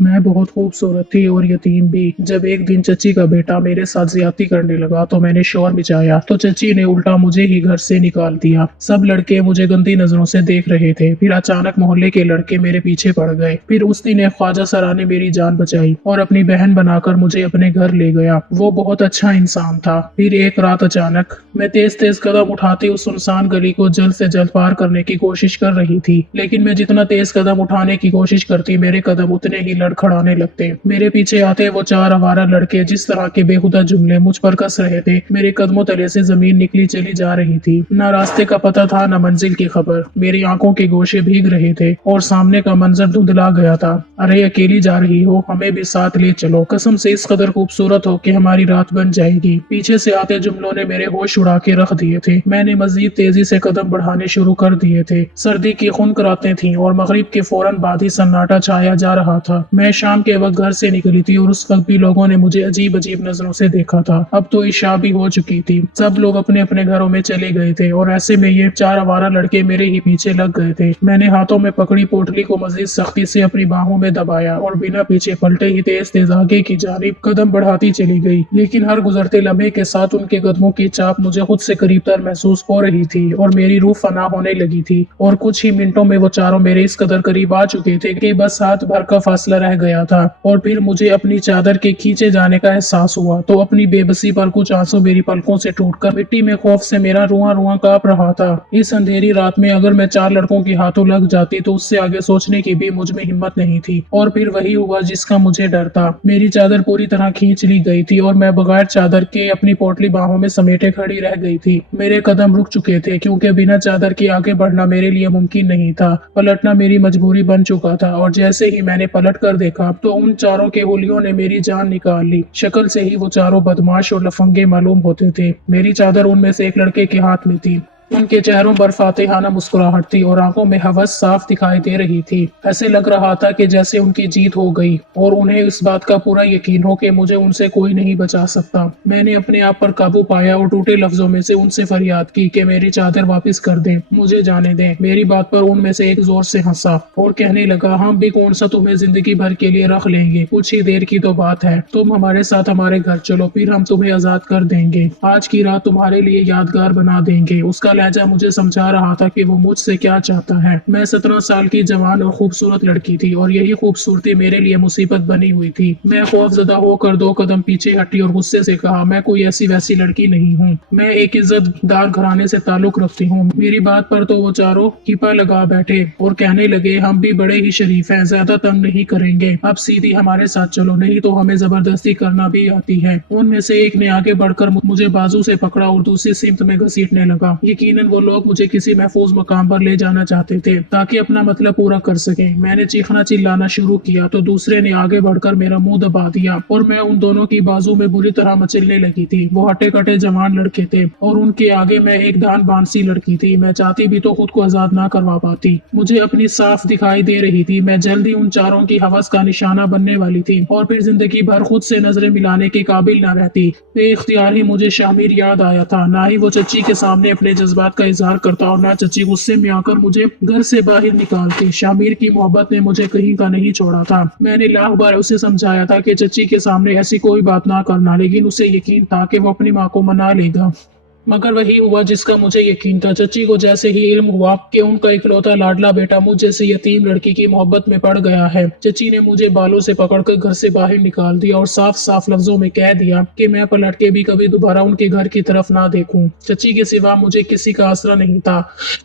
मैं बहुत खूबसूरत थी और यतीम भी। जब एक दिन चची का बेटा मेरे साथ ज्यादती करने लगा तो मैंने शोर मचाया तो चची ने उल्टा मुझे ही घर से निकाल दिया। सब लड़के मुझे गंदी नजरों से देख रहे थे। फिर अचानक मोहल्ले के लड़के मेरे पीछे पड़ गए। फिर उस दिन एक ख्वाजा सरा ने मेरी जान बचाई और अपनी बहन बनाकर मुझे अपने घर ले गया। वो बहुत अच्छा इंसान था। फिर एक रात अचानक मैं तेज तेज कदम उठाती उस सुनसान गली को जल्द से जल्द पार करने की कोशिश कर रही थी, लेकिन मैं जितना तेज कदम उठाने की कोशिश करती मेरे कदम उतने ही लड़खड़ाने लगते। मेरे पीछे आते वो चार आवारा लड़के जिस तरह के बेहुदा जुमले मुझ पर कस रहे थे, मेरे कदमों तले से जमीन निकली चली जा रही थी। न रास्ते का पता था न मंजिल की खबर। मेरी आंखों के गोशे भीग रहे थे और सामने का मंजर धुंधला गया था। अरे अकेली जा रही हो, हमें भी साथ ले चलो, कसम से इस कदर खूबसूरत हो कि हमारी रात बन जाएगी। पीछे से आते जुमलों ने मेरे होश उड़ा के रख दिए थे। मैंने मजीद तेजी से कदम बढ़ाने शुरू कर दिए थे। सर्दी की खुनक रातें थीं और मगरिब के फौरन बाद ही सन्नाटा छाया जा रहा था। मैं शाम के वक्त घर से निकली थी और उस वक्त भी लोगों ने मुझे अजीब अजीब नजरों से देखा था। अब तो इशा भी हो चुकी थी। सब लोग अपने अपने घरों में चले गए थे और ऐसे में ये चार आवारा लड़के मेरे ही पीछे लग गए थे। मैंने हाथों में पकड़ी पोटली को मजीद सख्ती से अपनी बाहों में दबाया और बिना पीछे पलटे ही तेज तेज आगे की जानिब कदम बढ़ाती चली गई। लेकिन हर गुजरते लम्हे के साथ उनके कदमों की चाप मुझे खुद से करीब तर महसूस हो रही थी और मेरी रूह फना होने लगी थी। और कुछ ही मिनटों में वो चारों मेरे इस कदर करीब आ चुके थे कि बस हाथ भर का फासला रह गया था। और फिर मुझे अपनी चादर के खींचे जाने का एहसास हुआ तो अपनी बेबसी पर कुछ आंसू मेरी पलकों से टूटकर मिट्टी में खौफ से मेरा रुआं रुआं कांप रहा था। इस अंधेरी रात में अगर मैं चार लड़कों के हाथों लग जाती तो उससे आगे सोचने की भी मुझ में हिम्मत नहीं थी। और फिर वही हुआ जिसका मुझे डर था। मेरी चादर पूरी तरह खींच ली गई थी और मैं बगैर चादर के अपनी पोटली बाहों में समेटे खड़ी रह गई थी। मेरे कदम रुक चुके थे क्योंकि बिना चादर के आगे बढ़ना मेरे लिए मुमकिन नहीं था। पलटना मेरी मजबूरी बन चुका था और जैसे ही मैंने पलट कर देखा तो उन चारों के हुलियों ने मेरी जान निकाल ली। शक्ल से ही वो चारों बदमाश और लफंगे मालूम होते थे। मेरी चादर उनमें से एक लड़के के हाथ में थी। उनके चेहरों पर फातिहाना मुस्कुराहट थी और आंखों में हवस साफ दिखाई दे रही थी। ऐसे लग रहा था कि जैसे उनकी जीत हो गई और उन्हें इस बात का पूरा यकीन हो कि मुझे उनसे कोई नहीं बचा सकता। मैंने अपने आप पर काबू पाया और टूटे लफ्जों में से उनसे फरियाद की कि मेरी चादर वापस कर दें, मुझे जाने दें। मेरी बात पर उनमें से एक जोर से हंसा और कहने लगा, हम भी कौन सा तुम्हें जिंदगी भर के लिए रख लेंगे, कुछ ही देर की तो बात है। तुम हमारे साथ हमारे घर चलो, फिर हम तुम्हें आजाद कर देंगे। आज की रात तुम्हारे लिए यादगार बना देंगे। उसका लहजा मुझे समझा रहा था कि वो मुझसे क्या चाहता है। मैं 17 साल की जवान और खूबसूरत लड़की थी और यही खूबसूरती मेरे लिए मुसीबत बनी हुई थी। मैं खौफजदा होकर 2 कदम पीछे हटी और गुस्से से कहा, मैं कोई ऐसी वैसी लड़की नहीं हूँ। मैं एक इज्जतदार घराने से ताल्लुक रखती हूँ। मेरी बात पर तो वो चारों कीपा लगा बैठे और कहने लगे, हम भी बड़े ही शरीफ हैं, ज्यादा तंग नहीं करेंगे। अब सीधी हमारे साथ चलो, नहीं तो हमें जबरदस्ती करना भी आती है। उनमें से एक ने आगे बढ़कर मुझे बाजू से पकड़ा और दूसरी सिमत में घसीटने लगा। यकीनन वो लोग मुझे किसी महफूज मकाम पर ले जाना चाहते थे ताकि अपना मतलब पूरा कर सके। मैंने चीखना चिल्लाना शुरू किया तो दूसरे ने आगे बढ़कर मेरा मुंह दबा दिया और मैं उन दोनों की बाजू में बुरी तरह मचलने लगी थी। वो हटे कटे जवान लड़के थे और उनके आगे मैं एक दान बांसी लड़की थी। मैं चाहती भी तो खुद को आजाद ना करवा पाती। मुझे अपनी साफ दिखाई दे रही थी। मैं जल्दी उन चारों की हवस का निशाना बनने वाली थी और फिर जिंदगी भर खुद से नजरें मिलाने के काबिल न रहती। बेइख्तियार ही मुझे शामिर याद आया था। ना ही वो चच्ची के सामने अपने जज्बात का इजहार करता और ना चच्ची गुस्से में आकर मुझे घर से बाहर निकालती। शामिर की मोहब्बत ने मुझे कहीं का नहीं छोड़ा था। मैंने लाख बार उसे समझाया था कि चच्ची के सामने ऐसी कोई बात ना करना, लेकिन उसे यकीन था कि वो अपनी माँ को मना लेगा। मगर वही हुआ जिसका मुझे यकीन था। चच्ची को जैसे ही इल्म हुआ कि उनका इकलौता लाडला बेटा मुझ जैसे यतीम लड़की की मोहब्बत में पड़ गया है, चच्ची ने मुझे बालों से पकड़कर घर से बाहर निकाल दिया और साफ साफ लफ्जों में कह दिया कि मैं पलट के भी कभी दोबारा उनके घर की तरफ ना देखूं। चच्ची के सिवा मुझे किसी का आसरा नहीं था,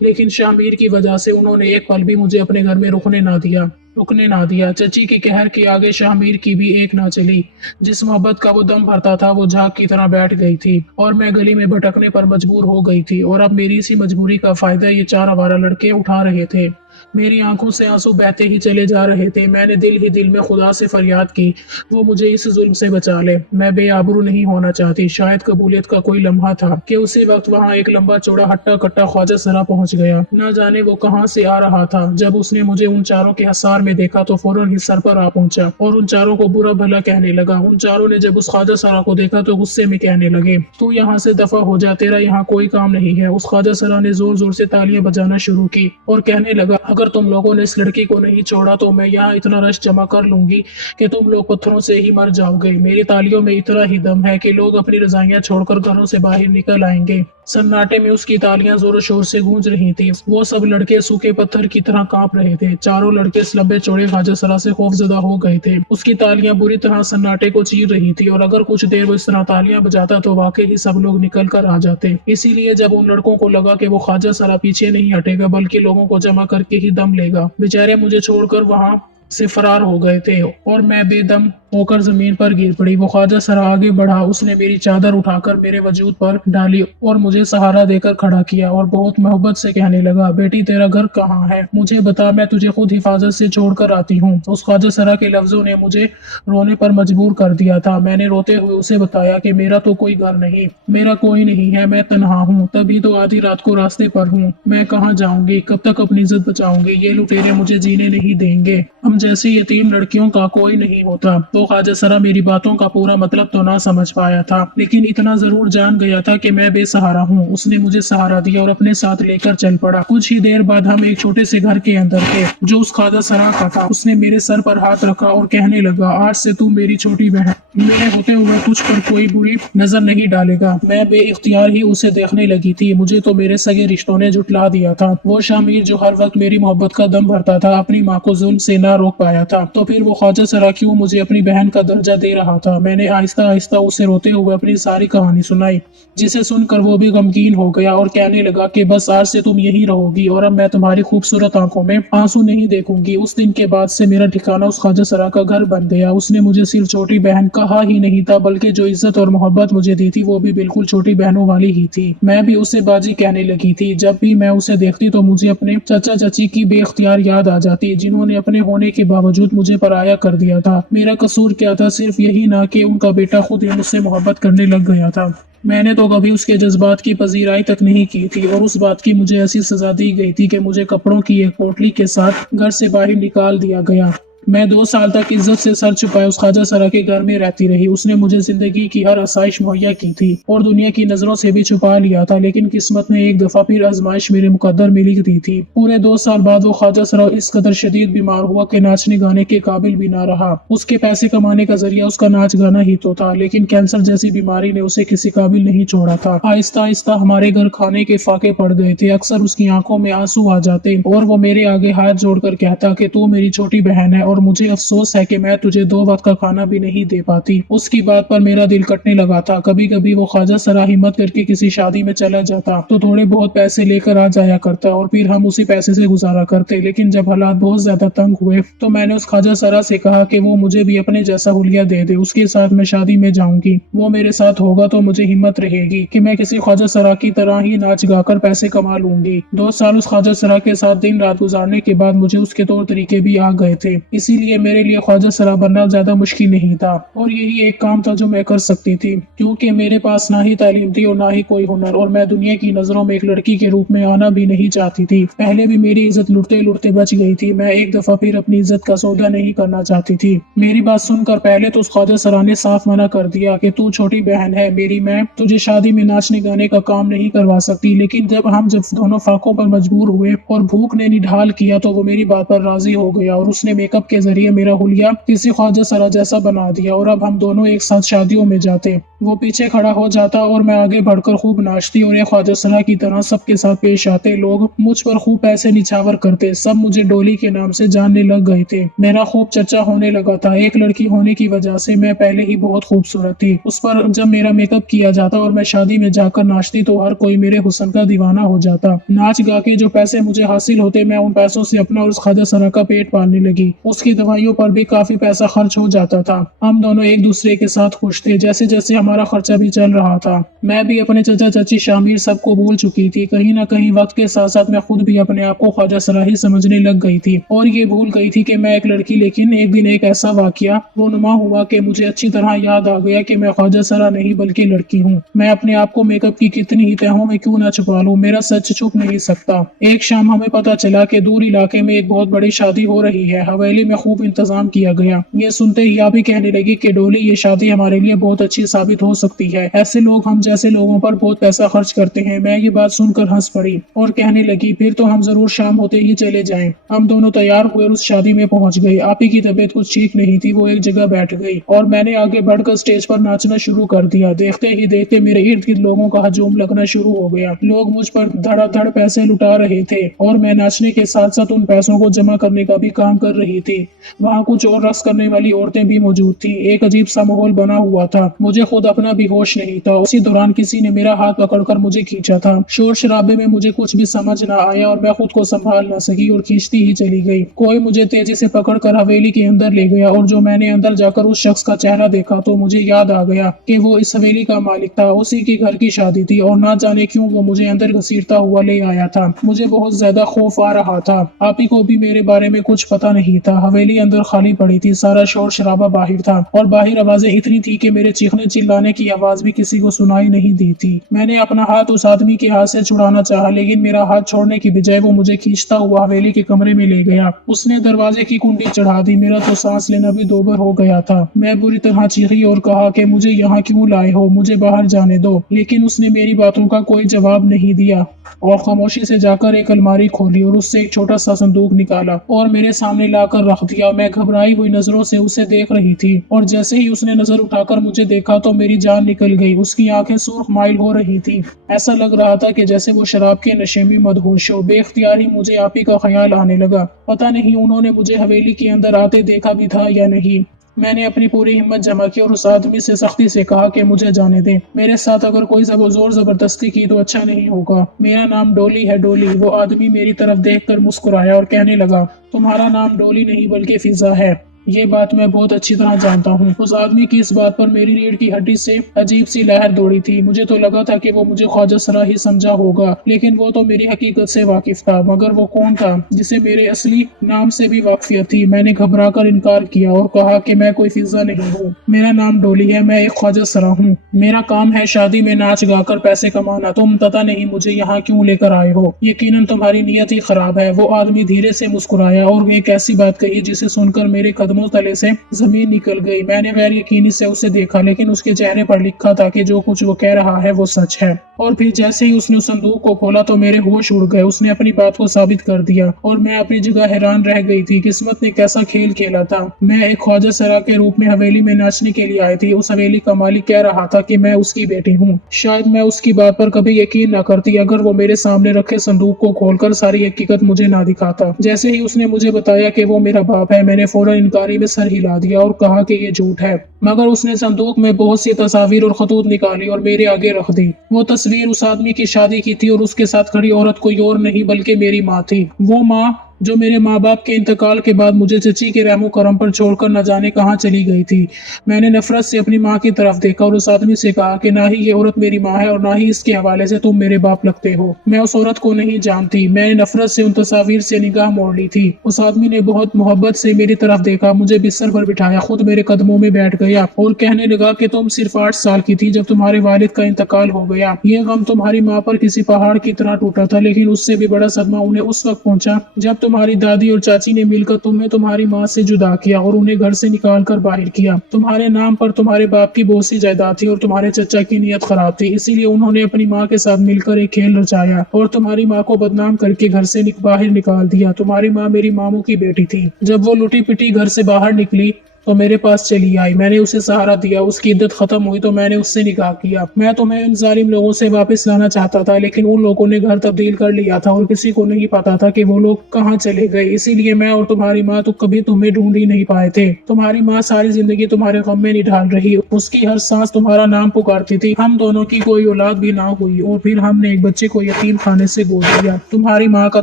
लेकिन शामिर की वजह से उन्होंने एक पल भी मुझे अपने घर में रुकने ना दिया। चची के कहर के आगे शामिर की भी एक ना चली। जिस मोहब्बत का वो दम भरता था वो झाग की तरह बैठ गई थी और मैं गली में भटकने पर मजबूर हो गई थी। और अब मेरी इसी मजबूरी का फायदा ये चार आवारा लड़के उठा रहे थे। मेरी आंखों से आंसू बहते ही चले जा रहे थे। मैंने दिल ही दिल में खुदा से फरियाद की वो मुझे इस जुल्म से बचा ले। मैं बेआबरू नहीं होना चाहती। शायद कबूलियत का कोई लम्हा था कि उसी वक्त वहाँ एक लंबा चौड़ा हट्टा कट्टा ख्वाजा सरा पहुंच गया। न जाने वो कहाँ से आ रहा था। जब उसने मुझे उन चारों के हसार में देखा तो फौरन ही सर पर आ पहुंचा और उन चारों को बुरा भला कहने लगा। उन चारों ने जब उस ख्वाजा सरा को देखा तो गुस्से में कहने लगे, तू यहाँ से दफा हो जा, तेरा यहाँ कोई काम नहीं है। उस ख्वाजा सरा ने जोर जोर से तालियां बजाना शुरू की और कहने लगा, अगर तुम लोगों ने इस लड़की को नहीं छोड़ा तो मैं यहाँ इतना रश जमा कर लूंगी कि तुम लोग पत्थरों से ही मर जाओगे। मेरी तालियों में इतना ही दम है कि लोग अपनी रजाइयां छोड़कर घरों से बाहर निकल आएंगे। सन्नाटे में उसकी तालियां जोरों शोर से गूंज रही थी। वो सब लड़के सूखे पत्थर की तरह कांप रहे थे। चारों लड़के इस लंबे चौड़े ख्वाजा सरा से खौफजदा हो गए थे। उसकी तालियां बुरी तरह सन्नाटे को चीर रही थी और अगर कुछ देर वो इस तरह तालियां बजाता तो वाकई ही सब लोग निकल कर आ जाते। इसीलिए जब उन लड़कों को लगा कि वो ख्वाजा सरा पीछे नहीं हटेगा बल्कि लोगों को जमा करके ही दम लेगा, बेचारे मुझे छोड़कर वहां से फरार हो गए थे और मैं बेदम होकर जमीन पर गिर पड़ी। वो ख्वाजा सरा आगे बढ़ा, उसने मेरी चादर उठाकर मेरे वजूद पर डाली और मुझे सहारा देकर खड़ा किया और बहुत मोहब्बत से कहने लगा, बेटी तेरा घर कहाँ है, मुझे बता, मैं तुझे खुद हिफाजत से छोड़कर आती हूँ। उस ख्वाजा सरा के लफ्जों ने मुझे रोने पर मजबूर कर दिया था। मैंने रोते हुए उसे बताया कि मेरा तो कोई घर नहीं, मेरा कोई नहीं है, मैं तन्हा हूँ, तभी तो आधी रात को रास्ते पर हूँ, मैं कहाँ जाऊंगी, कब तक अपनी इज्जत बचाऊंगी, ये लुटेरे मुझे जीने नहीं देंगे, हम जैसी यतीम लड़कियों का कोई नहीं होता। तो ख्वाजा सरा मेरी बातों का पूरा मतलब तो ना समझ पाया था, लेकिन इतना जरूर जान गया था कि मैं बेसहारा हूँ। उसने मुझे सहारा दिया और अपने साथ लेकर चल पड़ा। कुछ ही देर बाद हम एक छोटे से घर के अंदर थे जो उस ख्वाजा सरा का था। उसने मेरे सर पर हाथ रखा और कहने लगा, आज से तू मेरी छोटी बहन, मेरे होते हुए तुझ पर कोई बुरी नजर नहीं डालेगा। मैं बेइख्तियार ही उसे देखने लगी थी। मुझे तो मेरे सगे रिश्तों ने झुटला दिया था। वो शामिर जो हर वक्त मेरी मोहब्बत का दम भरता था, अपनी माँ को जुल्म से ना रोक पाया था, तो फिर वो ख्वाजा सरा क्यों मुझे अपनी बहन का दर्जा दे रहा था। मैंने आहिस्ता आहिस्ता उसे रोते हुए अपनी सारी कहानी सुनाई, जिसे सुनकर वो भी गमगीन हो गया और कहने लगा कि बस आज से तुम यही रहोगी और अब मैं तुम्हारी खूबसूरत आंखों में आंसू नहीं देखूंगी। उस दिन के बाद से मेरा ठिकाना उस ख्वाजा सरा का घर बन गया। उसने मुझे सिर्फ छोटी बहन कहा ही नहीं था, बल्कि जो इज्जत और मोहब्बत मुझे दी थी वो भी बिल्कुल छोटी बहनों वाली ही थी। मैं भी उसे बाजी कहने लगी थी। जब भी मैं उसे देखती तो मुझे अपने चाचा चाची की बेख्तियार याद आ जाती, जिन्होंने अपने होने के बावजूद मुझे पराया कर दिया था। मेरा कसूर क्या था, सिर्फ यही ना कि उनका बेटा खुद ही मुझसे मोहब्बत करने लग गया था। मैंने तो कभी उसके जज्बात की पजीराई तक नहीं की थी और उस बात की मुझे ऐसी सजा दी गई थी कि मुझे कपड़ों की एक पोटली के साथ घर से बाहर निकाल दिया गया। मैं 2 साल तक इज्जत से सर छुपाए उस ख्वाजा सरा के घर में रहती रही। उसने मुझे जिंदगी की हर आसाइश मुहैया की थी और दुनिया की नजरों से भी छुपा लिया था, लेकिन किस्मत ने एक दफा फिर आजमाइश मेरे मुकद्दर में लिख दी थी। पूरे 2 साल बाद वो ख्वाजा सरा इस कदर शदीद बीमार हुआ कि नाचने गाने के काबिल भी ना रहा। उसके पैसे कमाने का जरिया उसका नाच गाना ही तो था, लेकिन कैंसर जैसी बीमारी ने उसे किसी काबिल नहीं छोड़ा था। आहिस्ता आहिस्ता हमारे घर खाने के फाके पड़ गए थे। अक्सर उसकी आंखों में आंसू आ जाते और वो मेरे आगे हाथ जोड़कर कहता कि तू मेरी छोटी बहन है और मुझे अफसोस है कि मैं तुझे 2 वक्त का खाना भी नहीं दे पाती। उसकी बात पर मेरा दिल कटने लगा था। कभी कभी वो ख्वाजा सरा हिम्मत करके किसी शादी में चला जाता तो थोड़े बहुत पैसे लेकर आ जाया करता और फिर हम उसी पैसे से गुजारा करते, लेकिन जब हालात बहुत ज्यादा तंग हुए तो मैंने उस ख्वाजा सरा से कहा कि वो मुझे भी अपने जैसा हुलिया दे दे, उसके साथ मैं शादी में जाऊंगी। वो मेरे साथ होगा तो मुझे हिम्मत रहेगी कि मैं किसी ख्वाजा सरा की तरह ही नाच गाकर पैसे कमा लूंगी। 2 साल उस ख्वाजा सरा के साथ दिन रात गुजारने के बाद मुझे उसके तौर तरीके भी आ गए थे, इसीलिए मेरे लिए ख्वाजा सरा बनना ज्यादा मुश्किल नहीं था और यही एक काम था जो मैं कर सकती थी, क्योंकि मेरे पास ना ही तालीम थी और ना ही कोई हुनर, और मैं दुनिया की नजरों में एक लड़की के रूप में आना भी नहीं चाहती थी। पहले भी मेरी इज्जत लुटते लुटते बच गई थी। मैं एक दफा फिर अपनी इज्जत का सौदा नहीं करना चाहती थी। मेरी बात सुनकर पहले तो उस ख्वाजा सरा ने साफ मना कर दिया कि तू छोटी बहन है मेरी, मैं तुझे शादी में नाचने गाने का काम नहीं करवा सकती। लेकिन जब दोनों फाकों पर मजबूर हुए और भूख ने निढाल किया तो वो मेरी बात पर राजी हो गया और उसने मेकअप के जरिए मेरा हुलिया किसी ख्वाजा सरा जैसा बना दिया और अब हम दोनों एक साथ शादियों में जाते। वो पीछे खड़ा हो जाता और मैं आगे बढ़कर खूब नाचती और एक ख्वाजा सरा की तरह सबके साथ पेश आते। लोग मुझ पर खूब पैसे निछावर करते। सब मुझे डोली के नाम से जानने लग गए थे। मेरा खूब चर्चा होने लगा था। एक लड़की होने की वजह से मैं पहले ही बहुत खूबसूरत थी। उस पर जब मेरा मेकअप किया जाता और मैं शादी में जाकर नाचती तो हर कोई मेरे हुस्न का दीवाना हो जाता। नाच गा के जो पैसे मुझे हासिल होते मैं उन पैसों से अपना और उस ख्वाजा सरा का पेट पालने लगी। उसकी दवाइयों पर भी काफी पैसा खर्च हो जाता था। हम दोनों एक दूसरे के साथ खुश थे। जैसे जैसे हमारा खर्चा भी चल रहा था मैं भी अपने चाचा चाची शामिर सबको भूल चुकी थी। कहीं ना कहीं वक्त के साथ साथ मैं खुद भी अपने आप को ख्वाजा सरा ही समझने लग गई थी और ये भूल गई थी कि मैं एक लड़की। लेकिन एक दिन एक ऐसा वाकया रोनुमा हुआ कि मुझे अच्छी तरह याद आ गया कि मैं ख्वाजा सरा नहीं बल्कि लड़की हूँ। मैं अपने आप को मेकअप की कितनी ही तहों में क्यों ना छुपा लूं, मेरा सच छुप नहीं सकता। एक शाम हमें पता चला कि दूर इलाके में एक बहुत बड़ी शादी हो रही है। हवेली में खूब इंतजाम किया गया। ये सुनते ही आप ही कहने लगी कि डोली, ये शादी हमारे लिए बहुत अच्छी साबित हो सकती है। ऐसे लोग हम जैसे लोगों पर बहुत पैसा खर्च करते हैं। मैं ये बात सुनकर हंस पड़ी और कहने लगी, फिर तो हम जरूर शाम होते ही चले जाएं। हम दोनों तैयार हुए और उस शादी में पहुंच गए। आप ही की तबीयत कुछ ठीक नहीं थी, वो एक जगह बैठ गई और मैंने आगे बढ़कर स्टेज पर नाचना शुरू कर दिया। देखते ही देखते मेरे इर्द गिर्द लोगों का हजूम लगना शुरू हो गया। लोग मुझ पर धड़ाधड़ पैसे लुटा रहे थे और मैं नाचने के साथ साथ उन पैसों को जमा करने का भी काम कर रही थी। वहाँ कुछ और रक्स करने वाली औरतें भी मौजूद थी। एक अजीब सा माहौल बना हुआ था। मुझे खुद अपना भी होश नहीं था। उसी दौरान किसी ने मेरा हाथ पकड़कर मुझे खींचा था। शोर शराबे में मुझे कुछ भी समझ न आया और मैं खुद को संभाल न सकी और खींचती ही चली गई। कोई मुझे तेजी से पकड़कर हवेली के अंदर ले गया और जो मैंने अंदर जाकर उस शख्स का चेहरा देखा तो मुझे याद आ गया कि वो इस हवेली का मालिक था। उसी की घर की शादी थी और ना जाने क्यों वो मुझे अंदर घसीटता हुआ ले आया था। मुझे बहुत ज्यादा खौफ आ रहा था। आप ही को भी मेरे बारे में कुछ पता नहीं था। हवेली अंदर खाली पड़ी थी, सारा शोर शराबा बाहर था और बाहर आवाजें इतनी थी कि मेरे चीखने चिल्लाने की आवाज भी किसी को सुनाई नहीं दी थी। मैंने अपना हाथ उस आदमी के हाथ से छुड़ाना चाहा, लेकिन मेरा हाथ छोड़ने की बजाय वो मुझे खींचता हुआ हवेली के कमरे में ले गया। उसने दरवाजे की कुंडी चढ़ा दी। मेरा तो सांस लेना भी दोबर हो गया था। मैं बुरी तरह चीखी और कहा कि मुझे यहाँ क्यों लाए हो, मुझे बाहर जाने दो। लेकिन उसने मेरी बातों का कोई जवाब नहीं दिया और खामोशी से जाकर एक अलमारी खोली और उससे एक छोटा सा संदूक निकाला और मेरे सामने लाकर रख दिया। मैं घबराई हुई नजरों से उसे देख रही थी और जैसे ही उसने नजर उठाकर मुझे देखा तो मेरी जान निकल गई। उसकी आंखें सुर्ख माइल हो रही थी। ऐसा लग रहा था कि जैसे वो शराब के नशे में मदहोश हो। बेख्तियार ही मुझे आप ही का ख्याल आने लगा। पता नहीं उन्होंने मुझे हवेली के अंदर आते देखा भी था या नहीं। मैंने अपनी पूरी हिम्मत जमा की और उस आदमी से सख्ती से कहा कि मुझे जाने दे। मेरे साथ अगर कोई जोर जबरदस्ती की तो अच्छा नहीं होगा। मेरा नाम डोली है, डोली। वो आदमी मेरी तरफ देखकर मुस्कुराया और कहने लगा, तुम्हारा नाम डोली नहीं बल्कि फिजा है। ये बात मैं बहुत अच्छी तरह जानता हूँ। उस आदमी की इस बात पर मेरी रीढ़ की हड्डी से अजीब सी लहर दौड़ी थी। मुझे तो लगा था कि वो मुझे ख्वाजा सरा ही समझा होगा, लेकिन वो तो मेरी हकीकत से वाकिफ था। मगर वो कौन था जिसे मेरे असली नाम से भी वाकिफियत थी? मैंने घबरा कर इनकार किया और कहा कि मैं कोई फिजा नहीं हूँ, मेरा नाम डोली है, मैं एक ख्वाजा सरा हूँ। मेरा काम है शादी में नाच गाकर पैसे कमाना। तुम पता नहीं मुझे यहाँ क्यों लेकर आए हो। यकीनन तुम्हारी नीयत ही खराब है। वो आदमी धीरे से मुस्कुराया और एक ऐसी बात कही जिसे सुनकर मेरे कदमों तले से जमीन निकल गई। मैंने गैर यकीनी से उसे देखा, लेकिन उसके चेहरे पर लिखा था कि जो कुछ वो कह रहा है वो सच है। और फिर जैसे ही उसने उस संदूक को खोला तो मेरे होश उड़ गए। उसने अपनी बात को साबित कर दिया और मैं अपनी जगह हैरान रह गई थी। किस्मत ने कैसा खेल खेला था। मैं एक ख्वाजा सरा के रूप में हवेली में नाचने के लिए आई थी। उस हवेली का मालिक कह रहा था कि मैं उसकी बेटी हूँ। शायद मैं उसकी बात पर कभी यकीन न करती अगर वो मेरे सामने रखे संदूक को खोलकर सारी हकीकत मुझे ना दिखाता। जैसे ही उसने मुझे बताया कि वो मेरा बाप है, मैंने फौरन इनकारी में सर हिला दिया और कहा कि ये झूठ है। मगर उसने संदूक में बहुत सी तस्वीर और खतूत निकाली और मेरे आगे रख दी। वो तस्वीर उस आदमी की शादी की थी और उसके साथ खड़ी औरत कोई और नहीं बल्कि मेरी माँ थी। वो माँ जो मेरे माँ बाप के इंतकाल के बाद मुझे चची के रहमो करम पर छोड़कर न जाने कहाँ चली गई थी। मैंने नफरत से अपनी माँ की तरफ देखा और उस आदमी से कहा कि ना ही ये औरत मेरी माँ है और ना ही इसके हवाले से तुम मेरे बाप लगते हो। मैं उस औरत को नहीं जानती। मैंने नफरत से उन तस्वीर से निगाह मोड़ ली थी। उस आदमी ने बहुत मोहब्बत से मेरी तरफ देखा, मुझे बिस्तर पर बिठाया, खुद मेरे कदमों में बैठ गया और कहने लगा कि तुम सिर्फ 8 साल की थी जब तुम्हारे वालिद का इंतकाल हो गया। ये गम तुम्हारी माँ पर किसी पहाड़ की तरह टूटा था, लेकिन उससे भी बड़ा सदमा उन्हें उस वक्त पहुंचा जब तुम्हारी दादी और चाची ने मिलकर तुम्हें तुम्हारी माँ से जुदा किया और उन्हें घर से निकाल कर बाहर किया। तुम्हारे नाम पर तुम्हारे बाप की बहुत सी जायदाद थी और तुम्हारे चचा की नीयत खराब थी, इसीलिए उन्होंने अपनी माँ के साथ मिलकर एक खेल रचाया और तुम्हारी माँ को बदनाम करके घर से बाहर निकाल दिया। तुम्हारी माँ मेरी मामू की बेटी थी। जब वो लुटी पिटी घर से बाहर निकली तो मेरे पास चली आई। मैंने उसे सहारा दिया। उसकी इद्दत खत्म हुई तो मैंने उससे निकाह किया। मैं तुम्हें इन जालिम लोगों से वापस लाना चाहता था, लेकिन उन लोगों ने घर तब्दील कर लिया था और किसी को नहीं पता था कि वो लोग कहाँ चले गए। इसीलिए मैं और तुम्हारी माँ तो कभी तुम्हें ढूंढ ही नहीं पाए थे। तुम्हारी माँ सारी जिंदगी तुम्हारे गम में निढाल रही। उसकी हर सांस तुम्हारा नाम पुकारती थी। हम दोनों की कोई औलाद भी ना हुई और फिर हमने एक बच्चे को यतीम खाने से गोद लिया। तुम्हारी माँ का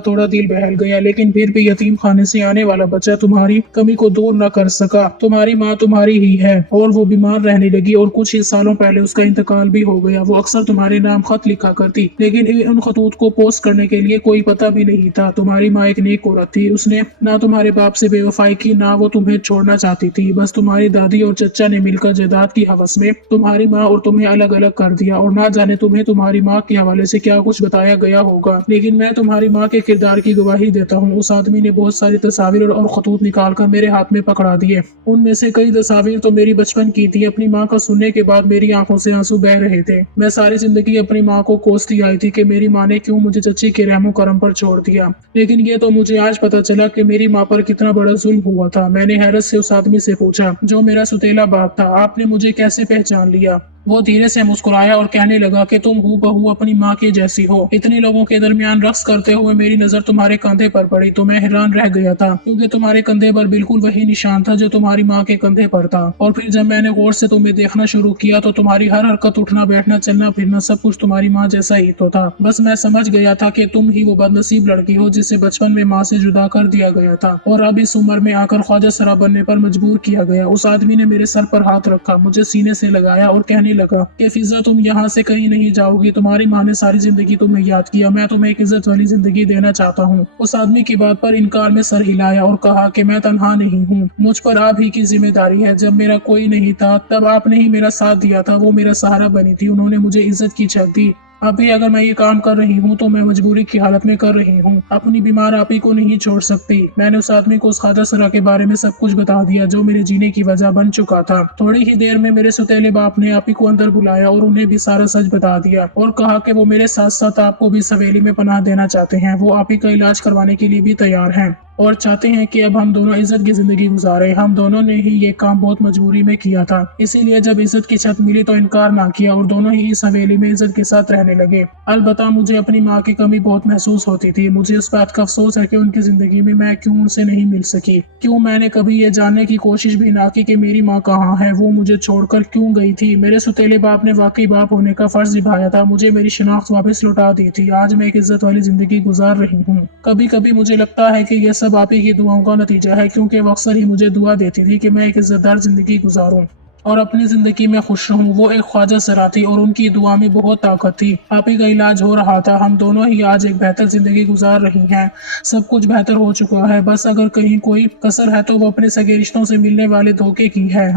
थोड़ा दिल बहल गया, लेकिन फिर भी यतीम खाने से आने वाला बच्चा तुम्हारी कमी को दूर न कर सका। तुम्हारी माँ तुम्हारी ही है और वो बीमार रहने लगी और कुछ ही सालों पहले उसका इंतकाल भी हो गया। वो अक्सर तुम्हारे नाम खत लिखा करती, लेकिन उन खतूत को पोस्ट करने के लिए कोई पता भी नहीं था। तुम्हारी माँ एक नेक औरत थी, उसने ना तुम्हारे बाप से बेवफाई की, ना वो तुम्हें छोड़ना चाहती थी। बस तुम्हारी दादी और चचा ने मिलकर जायदाद की हवस में तुम्हारी माँ और तुम्हें अलग अलग कर दिया, और ना जाने तुम्हें तुम्हारी माँ के हवाले से क्या कुछ बताया गया होगा। लेकिन मैं तुम्हारी माँ के किरदार की गवाही देता हूँ। उस आदमी ने बहुत सारी तस्वीर और खतूत निकाल कर मेरे हाथ में पकड़ा दिए। उनमें से कई तस्वीर तो मेरी बचपन की थी। अपनी माँ का सुनने के बाद मेरी आंखों से आंसू बह रहे थे। मैं सारी जिंदगी अपनी माँ को कोसती आई थी कि मेरी माँ ने क्यों मुझे चची के रहमो करम पर छोड़ दिया। लेकिन ये तो मुझे आज पता चला कि मेरी माँ पर कितना बड़ा जुल्म हुआ था। मैंने हैरत से उस आदमी से पूछा जो मेरा सुतेला बाप था, आपने मुझे कैसे पहचान लिया? वो धीरे से मुस्कुराया और कहने लगा कि तुम हूबहू अपनी माँ के जैसी हो। इतने लोगों के दरमियान रक्स करते हुए मेरी नजर तुम्हारे कंधे पर पड़ी तो मैं हैरान रह गया था, क्योंकि तुम्हारे कंधे पर बिल्कुल वही निशान था जो तुम्हारी माँ के कंधे पर था। और फिर जब मैंने गौर से तुम्हें देखना शुरू किया तो तुम्हारी हर हरकत, उठना बैठना, चलना फिरना, सब कुछ तुम्हारी माँ जैसा ही तो था। बस मैं समझ गया था कि तुम ही वो बदनसीब लड़की हो जिसे बचपन में माँ से जुदा कर दिया गया था और अब इस उम्र में आकर ख्वाजा सरा बनने पर मजबूर किया गया। उस आदमी ने मेरे सर पर हाथ रखा, मुझे सीने से लगाया और कहने लगा कि फिजा, तुम यहाँ से कहीं नहीं जाओगी। तुम्हारी माँ ने सारी जिंदगी तुम्हें याद किया। मैं तुम्हें एक इज्जत वाली जिंदगी देना चाहता हूँ। उस आदमी की बात पर इनकार में सर हिलाया और कहा कि मैं तन्हा नहीं हूँ, मुझ पर आप ही की जिम्मेदारी है। जब मेरा कोई नहीं था तब आपने ही मेरा साथ दिया था, वो मेरा सहारा बनी थी। उन्होंने मुझे इज्जत की छत दी। अभी अगर मैं ये काम कर रही हूँ तो मैं मजबूरी की हालत में कर रही हूँ। अपनी बीमार आपी को नहीं छोड़ सकती। मैंने उस आदमी को उस ख्वाजा सरा के बारे में सब कुछ बता दिया जो मेरे जीने की वजह बन चुका था। थोड़ी ही देर में मेरे सुतेले बाप ने आपी को अंदर बुलाया और उन्हें भी सारा सच बता दिया और कहा कि वो मेरे साथ साथ आपको भी सवेली में पनाह देना चाहते हैं। वो आपी का इलाज करवाने के लिए भी तैयार हैं और चाहते हैं कि अब हम दोनों इज्जत की जिंदगी गुजारें। हम दोनों ने ही ये काम बहुत मजबूरी में किया था, इसीलिए जब इज्जत की छत मिली तो इनकार ना किया और दोनों ही इस हवेली में इज्जत के साथ रहने लगे। अलबत्ता मुझे अपनी माँ की कमी बहुत महसूस होती थी। मुझे इस बात का अफसोस है कि उनकी जिंदगी में मैं क्यों उनसे नहीं मिल सकी। क्यों मैंने कभी ये जानने की कोशिश भी ना की कि मेरी माँ कहाँ है, वो मुझे छोड़कर क्यों गई थी। मेरे सुतेले बाप ने वाकई बाप होने का फर्ज निभाया था, मुझे मेरी शिनाख्त वापस लौटा दी थी। आज मैं एक इज्जत वाली जिंदगी गुजार रही हूँ। कभी कभी मुझे लगता है कि यह सब आप ही की दुआओं का नतीजा है, क्योंकि वो अक्सर ही मुझे दुआ देती थी कि मैं एक इज्जतदार जिंदगी गुजारूं और अपनी जिंदगी में खुश रहूं। वो एक ख्वाजा सरा थी और उनकी दुआ में बहुत ताकत थी। आप ही का इलाज हो रहा था। हम दोनों ही आज एक बेहतर जिंदगी गुजार रही हैं। सब कुछ बेहतर हो चुका है। बस अगर कहीं कोई कसर है तो वो अपने सगे रिश्तों से मिलने वाले धोखे की है।